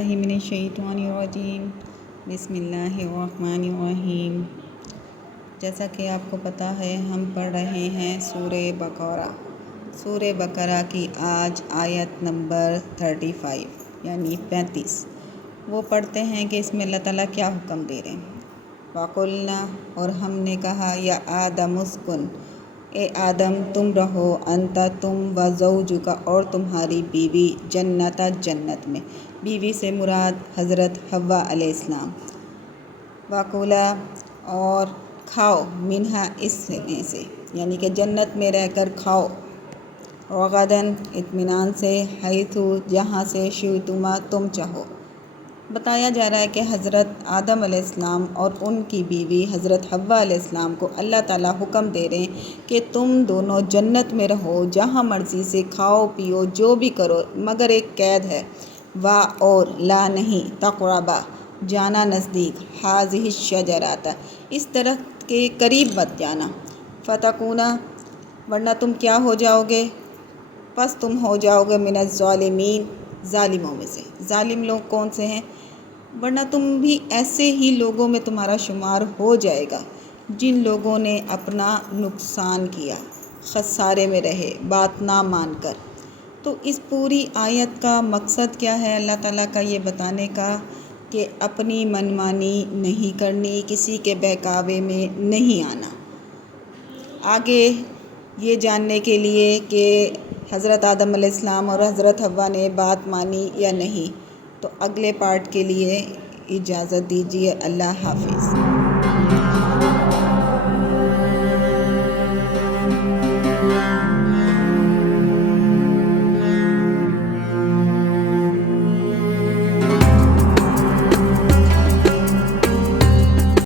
باللہ من الشیطان الرجیم بسم اللہ الرحمن الرحیم۔ جیسا کہ آپ کو پتہ ہے ہم پڑھ رہے ہیں سورہ بقرہ۔ سورہ بقرہ کی آج آیت نمبر 35 یعنی 35 وہ پڑھتے ہیں کہ اس میں اللہ تعالیٰ کیا حکم دے رہے ہیں۔ وَقُلْنَا اور ہم نے کہا یا آدم اسکن، اے آدم تم رہو، انتا تم و زوجک اور تمہاری بیوی، جنتا جنت میں، بیوی سے مراد حضرت حوا علیہ السلام، وَكُلَا اور کھاؤ، منہا اس میں سے یعنی کہ جنت میں رہ کر کھاؤ، رغداً اطمینان سے، حیثو جہاں سے، شئتما تم چاہو۔ بتایا جا رہا ہے کہ حضرت آدم علیہ السلام اور ان کی بیوی حضرت حوا علیہ السلام کو اللہ تعالیٰ حکم دے رہے ہیں کہ تم دونوں جنت میں رہو، جہاں مرضی سے کھاؤ پیو جو بھی کرو، مگر ایک قید ہے، اور لا نہیں، تقربا جانا نزدیک، ہذہ الشجرۃ اس درخت کے قریب مت جانا، فتکونا ورنہ تم کیا ہو جاؤ گے، پس تم ہو جاؤ گے من الظالمین ظالموں میں سے۔ ظالم لوگ کون سے ہیں؟ ورنہ تم بھی ایسے ہی لوگوں میں تمہارا شمار ہو جائے گا جن لوگوں نے اپنا نقصان کیا، خسارے میں رہے بات نہ مان کر۔ تو اس پوری آیت کا مقصد کیا ہے اللہ تعالیٰ کا یہ بتانے کا کہ اپنی منمانی نہیں کرنی، کسی کے بہکاوے میں نہیں آنا۔ آگے یہ جاننے کے لیے کہ حضرت آدم علیہ السلام اور حضرت حوا نے بات مانی یا نہیں، تو اگلے پارٹ کے لیے اجازت دیجیے۔ اللہ حافظ۔